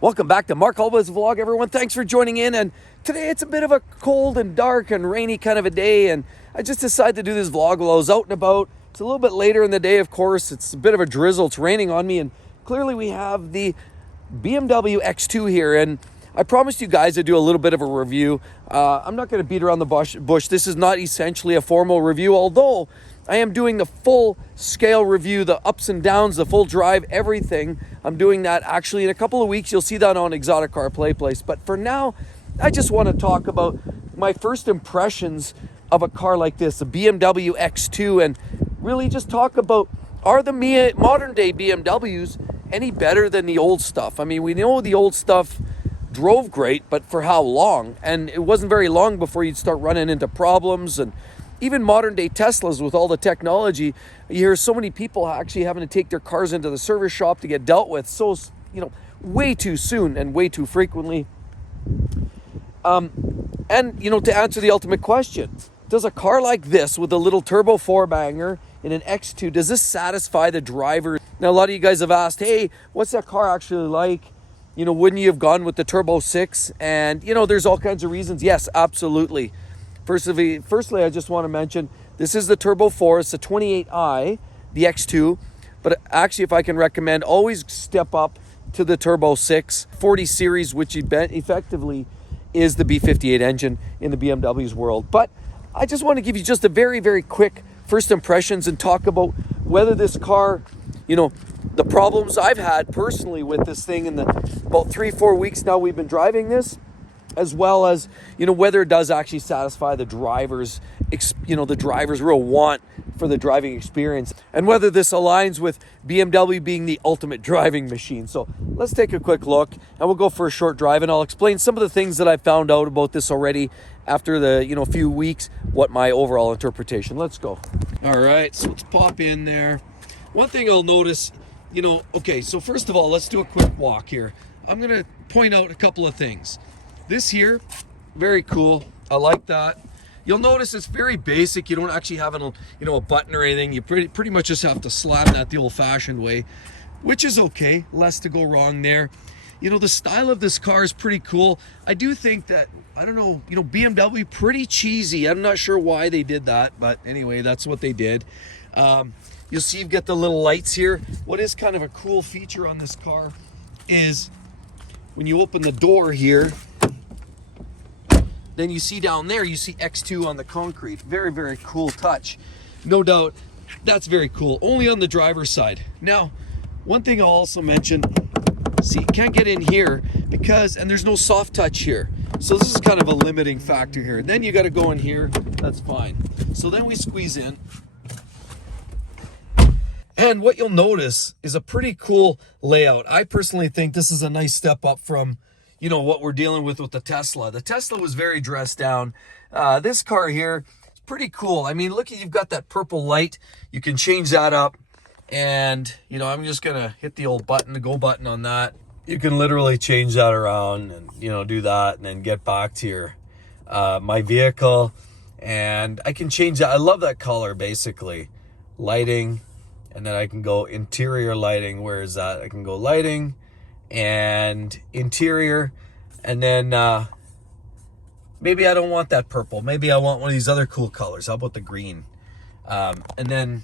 Welcome back to Mark Hulba's vlog, everyone. Thanks for joining in. And today it's a bit of a cold and dark and rainy kind of a day. And I just decided to do this vlog while I was out and about. It's a little bit later in the day, of course. It's a bit of a drizzle. It's raining on me. And clearly we have the BMW X2 here. And I promised you guys to do a little bit of a review. I'm not going to beat around the bush. This is not essentially a formal review, although I am doing the full scale review, the ups and downs, the full drive, everything. I'm doing that actually in a couple of weeks. You'll see that on Exotic Car Play Place. But for now, I just want to talk about my first impressions of a car like this, a BMW X2, and really just talk about, are the modern day BMWs any better than the old stuff? I mean, we know the old stuff drove great, but for how long? And it wasn't very long before you'd start running into problems. And even modern day Teslas with all the technology, you hear so many people actually having to take their cars into the service shop to get dealt with way too soon and way too frequently. And to answer the ultimate question, does a car like this with a little turbo four-banger in an X2, does this satisfy the driver? Now, a lot of you guys have asked, hey, what's that car actually like? Wouldn't you have gone with the Turbo 6? And, there's all kinds of reasons. Yes, absolutely. Firstly, I just want to mention, this is the Turbo 4. It's the 28i, the X2. But actually, if I can recommend, always step up to the Turbo 6 40 Series, which effectively is the B58 engine in the BMW's world. But I just want to give you just a very, very quick first impressions and talk about whether this car, the problems I've had personally with this thing in the about 3-4 weeks now we've been driving this, as well as, whether it does actually satisfy the driver's real want for the driving experience, and whether this aligns with BMW being the ultimate driving machine. So let's take a quick look, and we'll go for a short drive, and I'll explain some of the things that I found out about this already after the, few weeks, what my overall interpretation. Let's go. All right, so let's pop in there. One thing I'll notice, okay, so first of all, let's do a quick walk here. I'm going to point out a couple of things. This here, very cool. I like that. You'll notice it's very basic. You don't actually have a button or anything. You pretty much just have to slam that the old-fashioned way, which is okay. Less to go wrong there. The style of this car is pretty cool. I do think that, I don't know, BMW, pretty cheesy. I'm not sure why they did that, but anyway, that's what they did. You'll see you've got the little lights here. What is kind of a cool feature on this car is when you open the door here, then you see down there, you see X2 on the concrete. Very, very cool touch. No doubt, that's very cool. Only on the driver's side. Now, one thing I'll also mention, see, you can't get in here and there's no soft touch here. So this is kind of a limiting factor here. Then you got to go in here, that's fine. So then we squeeze in. And what you'll notice is a pretty cool layout. I personally think this is a nice step up from, what we're dealing with the Tesla. The Tesla was very dressed down. This car here is pretty cool. I mean, look, you've got that purple light. You can change that up. And, I'm just going to hit the old button, the go button on that. You can literally change that around and, do that and then get back to your, my vehicle. And I can change that. I love that color, basically. Lighting. And then I can go interior lighting. Where is that? I can go lighting and interior. And then maybe I don't want that purple. Maybe I want one of these other cool colors. How about the green? And then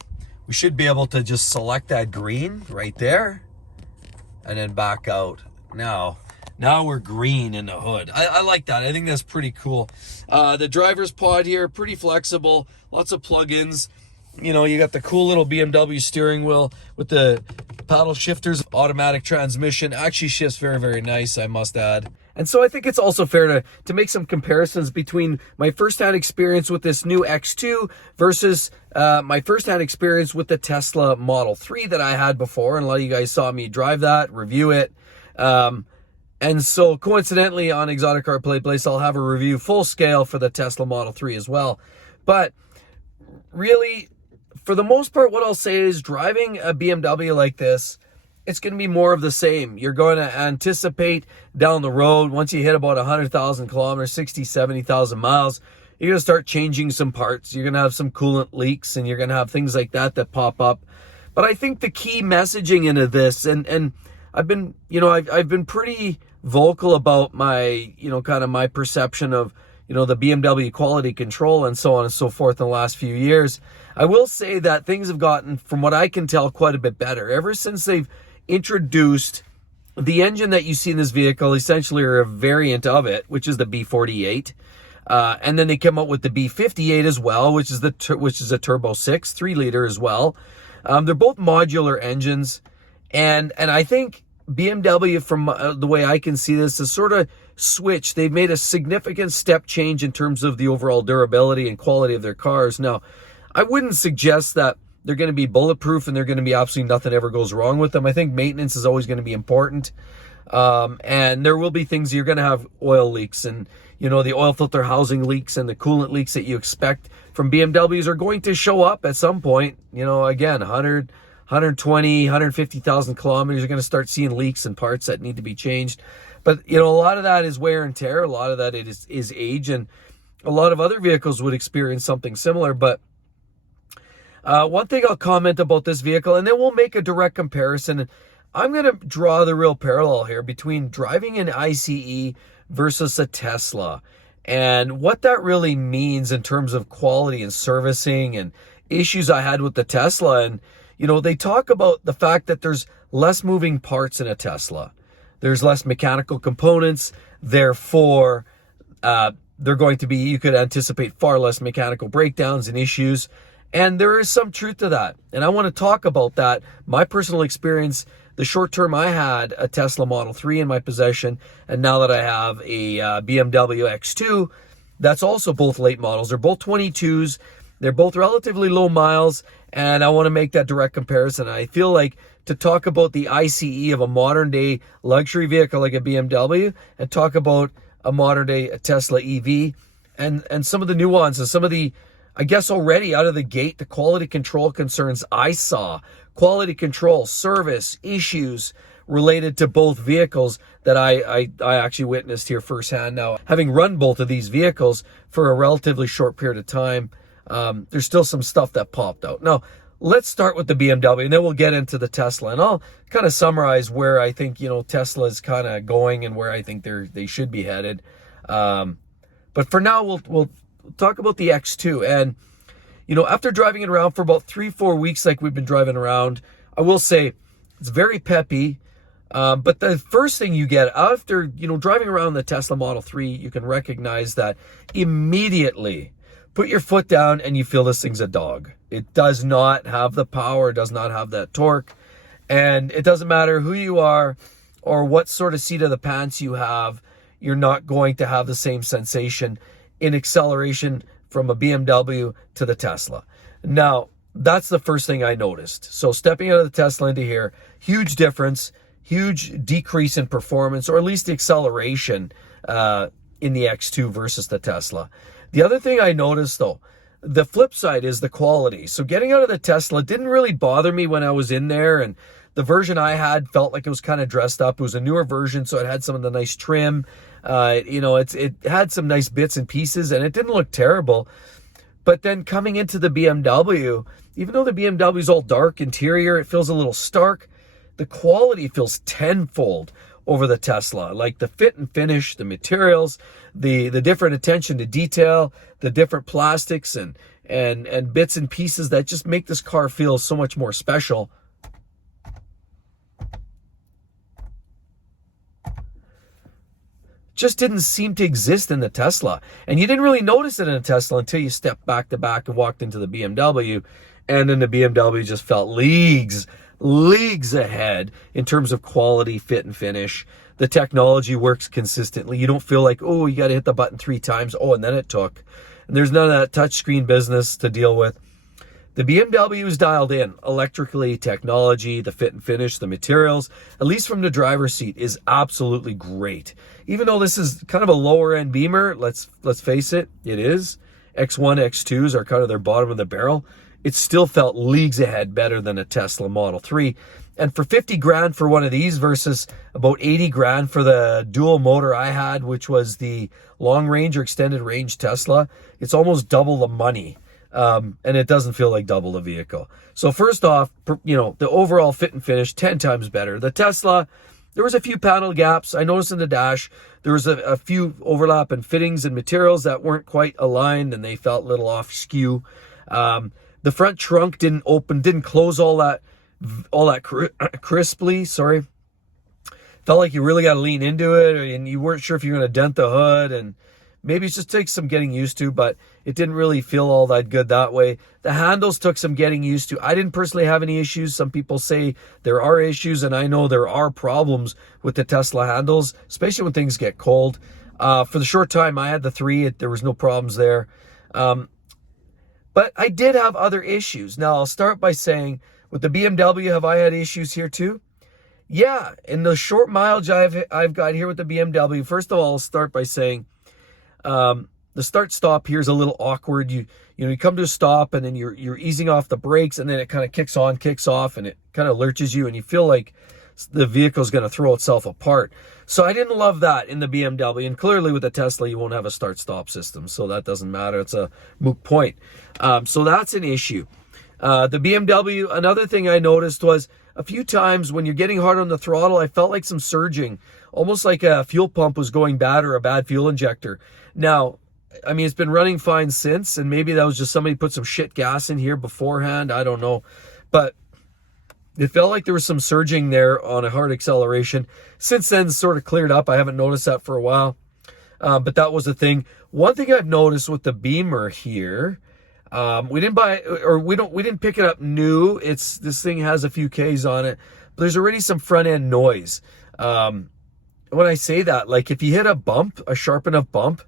we should be able to just select that green right there and then back out. Now we're green in the hood. I like that. I think that's pretty cool. The driver's pod here, pretty flexible. Lots of plugins. You got the cool little BMW steering wheel with the paddle shifters, automatic transmission. Actually shifts very, very nice, I must add. And so I think it's also fair to make some comparisons between my first-hand experience with this new X2 versus my first-hand experience with the Tesla Model 3 that I had before. And a lot of you guys saw me drive that, review it. And so coincidentally on Exotic Car Play Place, I'll have a review full scale for the Tesla Model 3 as well. But really, for the most part, what I'll say is driving a BMW like this, it's going to be more of the same. You're going to anticipate down the road, once you hit about 100,000 kilometers, 60, 70,000 miles, you're going to start changing some parts. You're going to have some coolant leaks and you're going to have things like that pop up. But I think the key messaging into this, and I've been pretty vocal about my, kind of my perception of, the BMW quality control and so on and so forth in the last few years. I will say that things have gotten, from what I can tell, quite a bit better ever since they've introduced the engine that you see in this vehicle, essentially, or a variant of it, which is the B48. And then they came out with the B58 as well, which is a turbo 6, 3-liter as well. They're both modular engines. And I think BMW, from the way I can see this, is sort of switched. They've made a significant step change in terms of the overall durability and quality of their cars. Now, I wouldn't suggest that they're going to be bulletproof and they're going to be absolutely nothing ever goes wrong with them. I think maintenance is always going to be important. And there will be things you're going to have oil leaks, and, the oil filter housing leaks and the coolant leaks that you expect from BMWs are going to show up at some point. Again, 100, 120, 150,000 kilometers, you're going to start seeing leaks and parts that need to be changed. But, a lot of that is wear and tear. A lot of that is age, and a lot of other vehicles would experience something similar. But one thing I'll comment about this vehicle, and then we'll make a direct comparison. I'm going to draw the real parallel here between driving an ICE versus a Tesla, and what that really means in terms of quality and servicing and issues I had with the Tesla. And, they talk about the fact that there's less moving parts in a Tesla. There's less mechanical components. Therefore, you could anticipate far less mechanical breakdowns and issues. And there is some truth to that. And I want to talk about that. My personal experience, the short term I had a Tesla Model 3 in my possession, and now that I have a BMW X2, that's also both late models. They're both 22s. They're both relatively low miles, and I want to make that direct comparison. I feel like to talk about the ICE of a modern day luxury vehicle like a BMW, and talk about a modern day Tesla EV, and some of the nuances, some of the, I guess already out of the gate, the quality control concerns I saw, quality control, service, issues related to both vehicles that I actually witnessed here firsthand. Now, having run both of these vehicles for a relatively short period of time, there's still some stuff that popped out. Now, let's start with the BMW, and then we'll get into the Tesla, and I'll kind of summarize where I think, Tesla is kind of going and where I think they should be headed. But for now, we'll talk about the X2. And, after driving it around for about 3-4 weeks, like we've been driving around, I will say it's very peppy. But the first thing you get after, driving around the Tesla Model 3, you can recognize that immediately. Put your foot down and you feel this thing's a dog. It does not have the power, does not have that torque. And it doesn't matter who you are or what sort of seat of the pants you have, you're not going to have the same sensation in acceleration from a BMW to the Tesla. Now, that's the first thing I noticed. So stepping out of the Tesla into here, huge difference, huge decrease in performance, or at least the acceleration in the X2 versus the Tesla. The other thing I noticed, though, the flip side is the quality. So getting out of the Tesla didn't really bother me when I was in there, and the version I had felt like it was kind of dressed up. It was a newer version, so it had some of the nice trim. It had some nice bits and pieces, and it didn't look terrible. But then coming into the BMW, even though the BMW is all dark interior, it feels a little stark. The quality feels tenfold over the Tesla, like the fit and finish, the materials, the different attention to detail, the different plastics and bits and pieces that just make this car feel so much more special. Just didn't seem to exist in the Tesla. And you didn't really notice it in a Tesla until you stepped back to back and walked into the BMW. And then the BMW just felt leagues ahead in terms of quality, fit, and finish. The technology works consistently. You don't feel like, oh, you got to hit the button 3 times. Oh, and then it took. And there's none of that touchscreen business to deal with. The BMW is dialed in. Electrically, technology, the fit and finish, the materials, at least from the driver's seat, is absolutely great. Even though this is kind of a lower end Beamer, let's face it, it is. X1, X2s are kind of their bottom of the barrel. It still felt leagues ahead better than a Tesla Model 3. And for 50 grand for one of these versus about 80 grand for the dual motor I had, which was the long range or extended range Tesla, it's almost double the money. and it doesn't feel like double the vehicle. So first off, the overall fit and finish, 10 times better. The Tesla, there was a few panel gaps. I noticed in the dash, there was a few overlap in fittings and materials that weren't quite aligned, and they felt a little off skew. The front trunk didn't close all that crisply. Sorry. Felt like you really got to lean into it, and you weren't sure if you're going to dent the hood, and maybe it just takes some getting used to, but it didn't really feel all that good that way. The handles took some getting used to. I didn't personally have any issues. Some people say there are issues, and I know there are problems with the Tesla handles, especially when things get cold. For the short time I had the 3, there was no problems there. But I did have other issues. Now, I'll start by saying, with the BMW, have I had issues here too? Yeah, in the short mileage I've got here with the BMW, first of all, I'll start by saying, the start-stop here is a little awkward. You come to a stop, and then you're easing off the brakes, and then it kind of kicks on, kicks off, and it kind of lurches you, and you feel like the vehicle's going to throw itself apart. So I didn't love that in the BMW, and clearly with the Tesla, you won't have a start-stop system, so that doesn't matter. It's a moot point. So that's an issue. The BMW, another thing I noticed was a few times when you're getting hard on the throttle, I felt like some surging, almost like a fuel pump was going bad or a bad fuel injector. Now, I mean, it's been running fine since, and maybe that was just somebody put some shit gas in here beforehand. I don't know. But it felt like there was some surging there on a hard acceleration. Since then, it's sort of cleared up. I haven't noticed that for a while. But that was the thing. One thing I've noticed with the Beamer here, we didn't pick it up new. This thing has a few Ks on it, but there's already some front end noise. When I say that, like if you hit a bump, a sharp enough bump,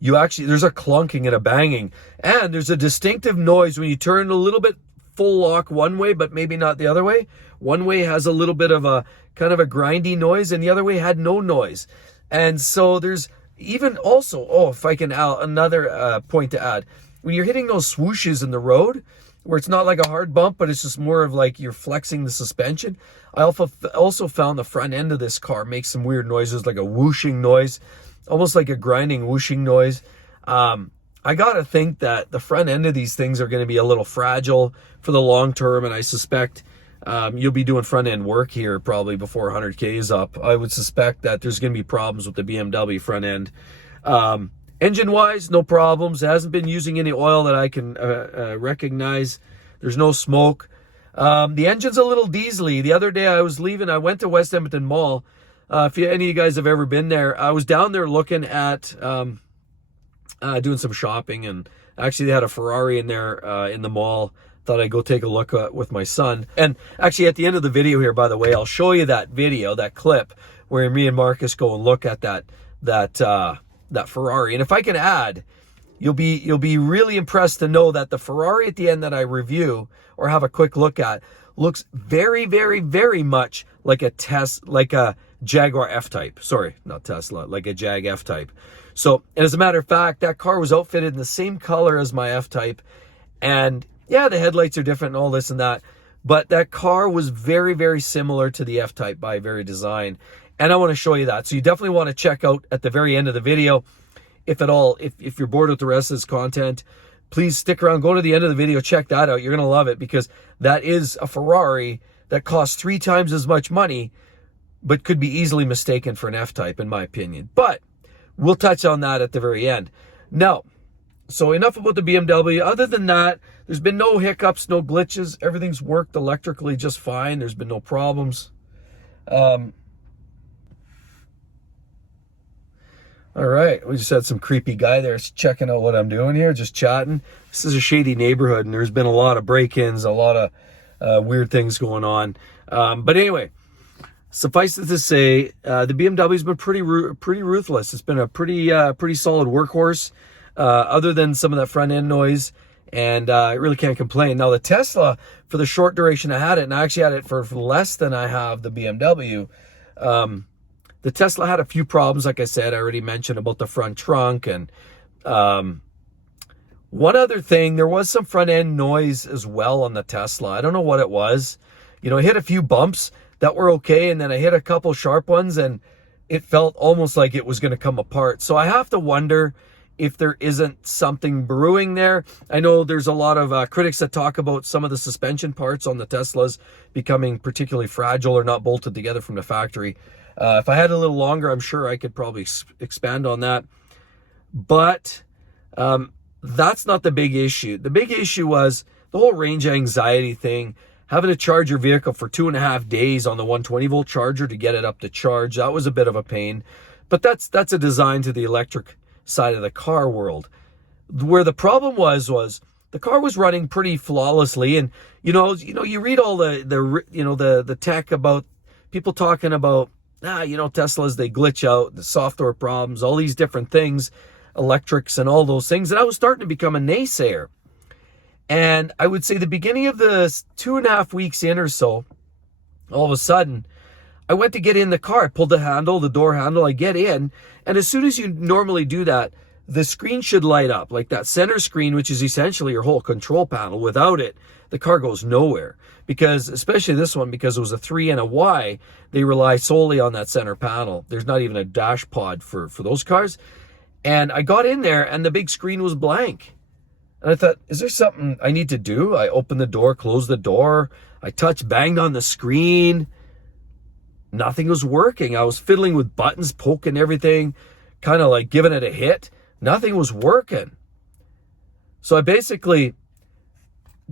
there's a clunking and a banging, and there's a distinctive noise when you turn a little bit full lock one way, but maybe not the other way. One way has a little bit of a kind of a grindy noise, and the other way had no noise. And so there's even also, if I can add another point to add, when you're hitting those swooshes in the road, where it's not like a hard bump, but it's just more of like you're flexing the suspension. I also found the front end of this car makes some weird noises, like a whooshing noise, almost like a grinding whooshing noise. I got to think that the front end of these things are going to be a little fragile for the long term, and I suspect you'll be doing front end work here probably before 100K is up. I would suspect that there's going to be problems with the BMW front end. Engine-wise, no problems. It hasn't been using any oil that I can recognize. There's no smoke. The engine's a little diesely. The other day I was leaving, I went to West Edmonton Mall. If any of you guys have ever been there, I was down there looking at doing some shopping, and actually they had a Ferrari in there in the mall. Thought I'd go take a look with my son. And actually at the end of the video here, by the way, I'll show you that video, that clip, where me and Marcus go and look at that Ferrari. And if I can add, you'll be really impressed to know that the Ferrari at the end that I review or have a quick look at looks very, very, very much like a Jaguar F-Type. Sorry, not Tesla, like a Jag F-Type. So, and as a matter of fact, that car was outfitted in the same color as my F-Type. And yeah, the headlights are different and all this and that, but that car was very, very similar to the F-Type by very design. And I want to show you that. So you definitely want to check out at the very end of the video. If you're bored with the rest of this content, please stick around, go to the end of the video, check that out. You're going to love it, because that is a Ferrari that costs 3 times as much money, but could be easily mistaken for an F-Type, in my opinion. But we'll touch on that at the very end. Now, so enough about the BMW. Other than that, there's been no hiccups, no glitches. Everything's worked electrically just fine. There's been no problems. All right, we just had some creepy guy there checking out what I'm doing here, just chatting. This is a shady neighborhood, and there's been a lot of break-ins, a lot of weird things going on. But anyway, suffice it to say, the BMW's been pretty ruthless. It's been a pretty solid workhorse, other than some of that front-end noise, and I really can't complain. Now, the Tesla, for the short duration I had it, and I actually had it for less than I have the BMW, the Tesla had a few problems, like I said. I already mentioned about the front trunk. And one other thing, there was some front-end noise as well on the Tesla. I don't know what it was. I hit a few bumps that were okay, and then I hit a couple sharp ones, and it felt almost like it was going to come apart. So I have to wonder if there isn't something brewing there. I know there's a lot of critics that talk about some of the suspension parts on the Teslas becoming particularly fragile or not bolted together from the factory. If I had a little longer, I'm sure I could probably expand on that. But that's not the big issue. The big issue was the whole range anxiety thing, having to charge your vehicle for 2.5 days on the 120 volt charger to get it up to charge. That was a bit of a pain. But that's a design to the electric side of the car world. Where the problem was the car was running pretty flawlessly, and you read all the tech about people talking about Teslas, they glitch out, the software problems, all these different things, electrics and all those things, and I was starting to become a naysayer. And I would say the beginning of the 2.5 weeks in or so, all of a sudden I went to get in the car. I pulled the door handle, I get in, and as soon as you normally do that, the screen should light up, like that center screen, which is essentially your whole control panel. Without it, the car goes nowhere. Because, especially this one, because it was a 3 and a Y, they rely solely on that center panel. There's not even a dash pod for those cars. And I got in there, and the big screen was blank. And I thought, is there something I need to do? I opened the door, closed the door, I banged on the screen. Nothing was working. I was fiddling with buttons, poking everything, kind of like giving it a hit. Nothing was working. So I basically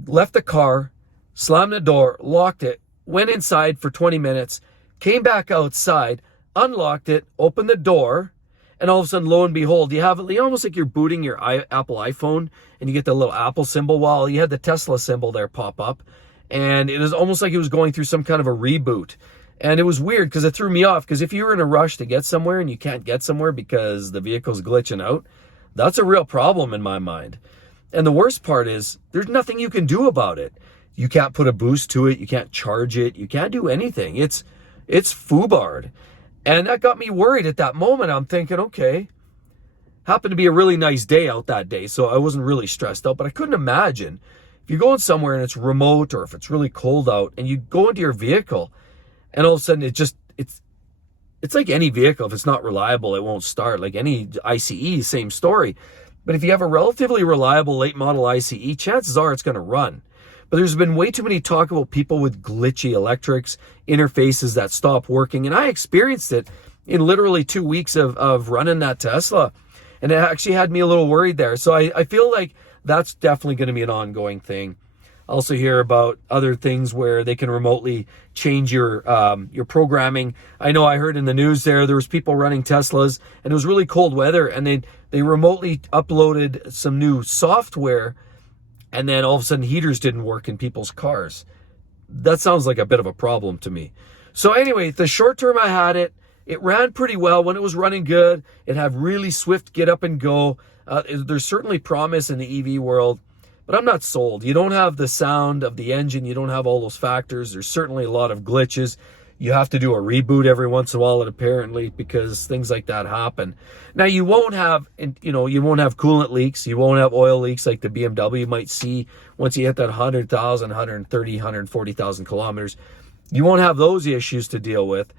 left the car, slammed the door, locked it, went inside for 20 minutes, came back outside, unlocked it, opened the door, and all of a sudden, lo and behold, you have it almost like you're booting your Apple iPhone, and you get the little Apple symbol. Well, you had the Tesla symbol there pop up, and it was almost like it was going through some kind of a reboot. And it was weird because it threw me off, because if you're in a rush to get somewhere and you can't get somewhere because the vehicle's glitching out, that's a real problem in my mind. And the worst part is there's nothing you can do about it. You can't put a boost to it. You can't charge it. You can't do anything. It's foobarred. And that got me worried at that moment. I'm thinking, okay, happened to be a really nice day out that day, so I wasn't really stressed out. But I couldn't imagine if you're going somewhere and it's remote, or if it's really cold out and you go into your vehicle and all of a sudden it's like any vehicle. If it's not reliable, it won't start. Like any ICE, same story. But if you have a relatively reliable late model ICE, chances are it's going to run. But there's been way too many talk about people with glitchy electrics, interfaces that stop working. And I experienced it in literally 2 weeks of running that Tesla. And it actually had me a little worried there. So I feel like that's definitely going to be an ongoing thing. I also hear about other things where they can remotely change your programming. I know I heard in the news there was people running Teslas, and it was really cold weather, and they remotely uploaded some new software, and then all of a sudden heaters didn't work in people's cars. That sounds like a bit of a problem to me. So anyway, the short term I had it ran pretty well. When it was running good, it had really swift get up and go. There's certainly promise in the EV world, but I'm not sold. You don't have the sound of the engine. You don't have all those factors. There's certainly a lot of glitches. You have to do a reboot every once in a while, apparently, because things like that happen. Now, you won't have coolant leaks. You won't have oil leaks like the BMW might see once you hit that 100,000, 130, 140,000 kilometers. You won't have those issues to deal with.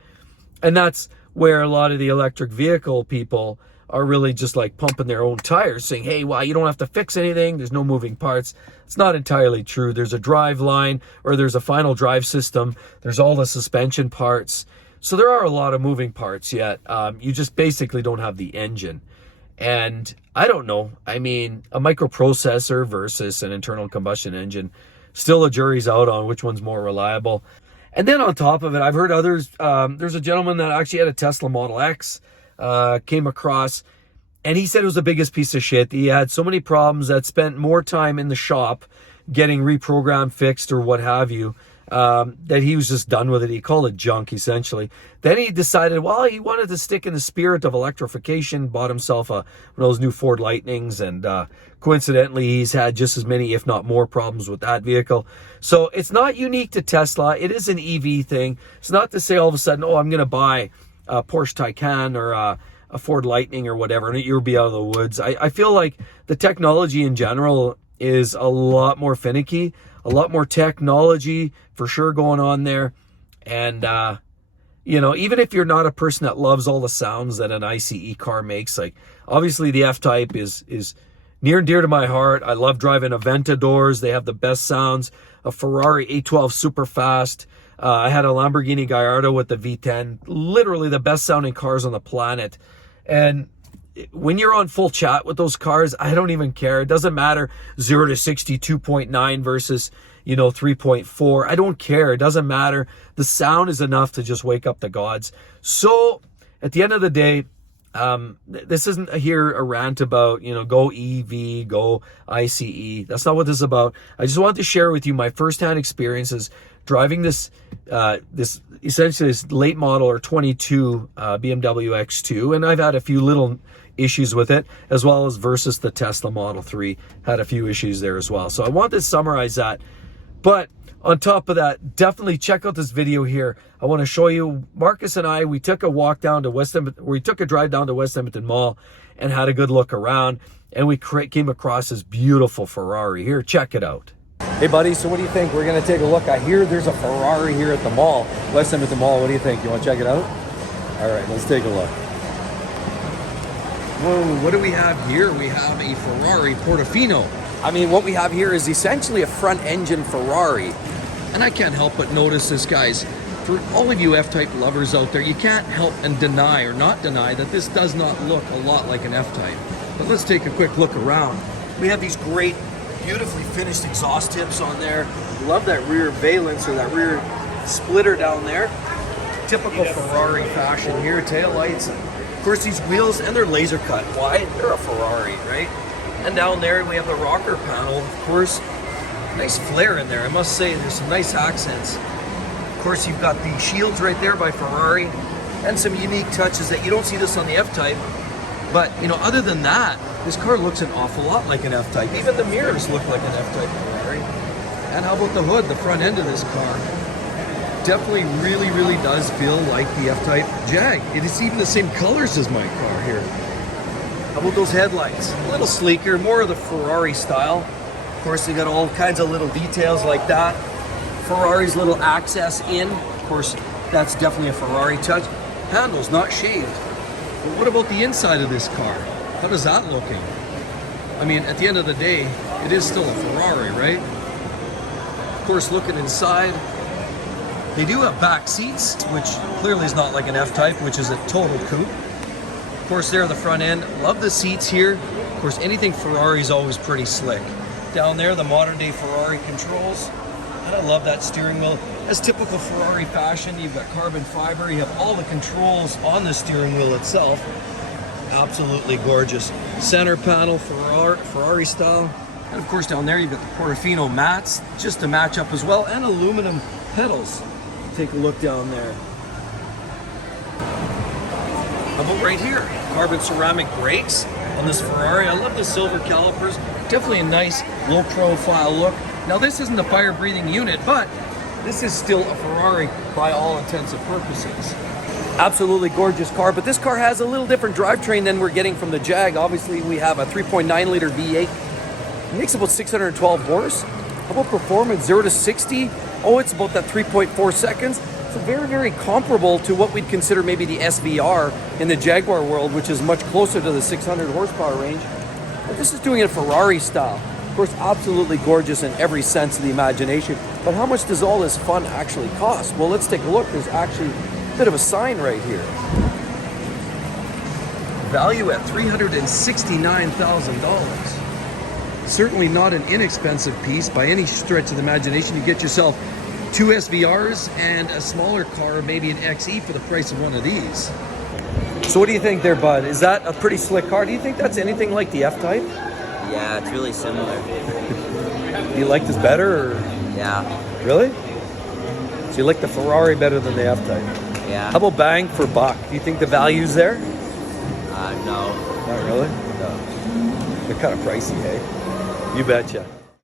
And that's where a lot of the electric vehicle people are really just like pumping their own tires, saying, hey, well, you don't have to fix anything. There's no moving parts. It's not entirely true. There's a drive line, or there's a final drive system. There's all the suspension parts. So there are a lot of moving parts yet. You just basically don't have the engine. And I don't know. I mean, a microprocessor versus an internal combustion engine, still a jury's out on which one's more reliable. And then on top of it, I've heard others. There's a gentleman that actually had a Tesla Model X, came across, and he said it was the biggest piece of shit. He had so many problems that spent more time in the shop getting reprogrammed, fixed, or what have you, that he was just done with it. He called it junk, essentially. Then he decided, well, he wanted to stick in the spirit of electrification, bought himself one of those new Ford Lightnings, and coincidentally, he's had just as many, if not more, problems with that vehicle. So it's not unique to Tesla. It is an EV thing. It's not to say all of a sudden, oh, I'm going to buy a Porsche Taycan or a Ford Lightning or whatever, and you'll be out of the woods. I feel like the technology in general is a lot more finicky, a lot more technology for sure going on there. And you know, even if you're not a person that loves all the sounds that an ICE car makes, like obviously the F-Type is near and dear to my heart. I love driving Aventadors. They have the best sounds. A Ferrari 812 super fast. I had a Lamborghini Gallardo with the V10, literally the best sounding cars on the planet. And when you're on full chat with those cars, I don't even care. It doesn't matter 0 to 60 2.9 versus, you know, 3.4. I don't care. It doesn't matter. The sound is enough to just wake up the gods. So at the end of the day, this isn't here a rant about, you know, go EV, go ICE. That's not what this is about. I just wanted to share with you my firsthand experiences driving this essentially this late model or 22 BMW X2, and I've had a few little issues with it, as well as versus the Tesla Model 3 had a few issues there as well. So I want to summarize that. But on top of that, definitely check out this video here. I want to show you, Marcus and I, we took a drive down to West Edmonton Mall and had a good look around, and we came across this beautiful Ferrari. Here, check it out. Hey buddy, so what do you think? We're going to take a look. I hear there's a Ferrari here at the mall, West Edmonton Mall. What do you think? You want to check it out? All right, let's take a look. Whoa, what do we have here? We have a Ferrari Portofino. I mean, what we have here is essentially a front engine Ferrari. And I can't help but notice this, guys. For all of you F-Type lovers out there, you can't help and deny or not deny that this does not look a lot like an F-Type. But let's take a quick look around. We have these great, beautifully finished exhaust tips on there. Love that rear valence or that rear splitter down there. Typical Ferrari fashion here, tail lights. Of course, these wheels, and they're laser cut. Why? They're a Ferrari, right? And down there we have the rocker panel. Of course, nice flare in there. I must say, there's some nice accents. Of course, you've got the shields right there by Ferrari, and some unique touches that you don't see this on the F-Type. But, you know, other than that, this car looks an awful lot like an F-Type. Even the mirrors look like an F-Type Ferrari. And how about the hood, the front end of this car? Definitely really, really does feel like the F-Type Jag. It is even the same colors as my car here. How about those headlights? A little sleeker, more of the Ferrari style. Of course, they got all kinds of little details like that. Ferrari's little access in. Of course, that's definitely a Ferrari touch. Handles not shaved. But what about the inside of this car? How does that looking? I mean, at the end of the day, it is still a Ferrari, right? Of course, looking inside, they do have back seats, which clearly is not like an F-Type, which is a total coupe. Of course, there at the front end, love the seats here. Of course, anything Ferrari is always pretty slick. Down there, the modern day Ferrari controls. And I love that steering wheel. As typical Ferrari fashion, you've got carbon fiber. You have all the controls on the steering wheel itself. Absolutely gorgeous. Center panel, Ferrari style. And of course, down there, you've got the Portofino mats, just to match up as well, and aluminum pedals. Take a look down there. How about right here? Carbon ceramic brakes on this Ferrari. I love the silver calipers. Definitely a nice low profile look. Now this isn't a fire breathing unit, but this is still a Ferrari by all intents and purposes. Absolutely gorgeous car, but this car has a little different drivetrain than we're getting from the Jag. Obviously we have a 3.9 liter V8. It makes about 612 horse. How about performance? 0 to 60? Oh, it's about that 3.4 seconds. So very, very comparable to what we'd consider maybe the SVR in the Jaguar world, which is much closer to the 600 horsepower range. But this is doing it Ferrari style. Of course, absolutely gorgeous in every sense of the imagination. But how much does all this fun actually cost? Well, let's take a look. There's actually a bit of a sign right here. Value at $369,000. Certainly not an inexpensive piece by any stretch of the imagination. You get yourself 2 SVRs and a smaller car, maybe an XE, for the price of one of these. So what do you think there, bud? Is that a pretty slick car? Do you think that's anything like the F-Type? Yeah, it's really similar. Do you like this better? Or? Yeah. Really? So you like the Ferrari better than the F-Type? Yeah. How about bang for buck? Do you think the value's there? No. Not really? No. They're kind of pricey, hey? You betcha.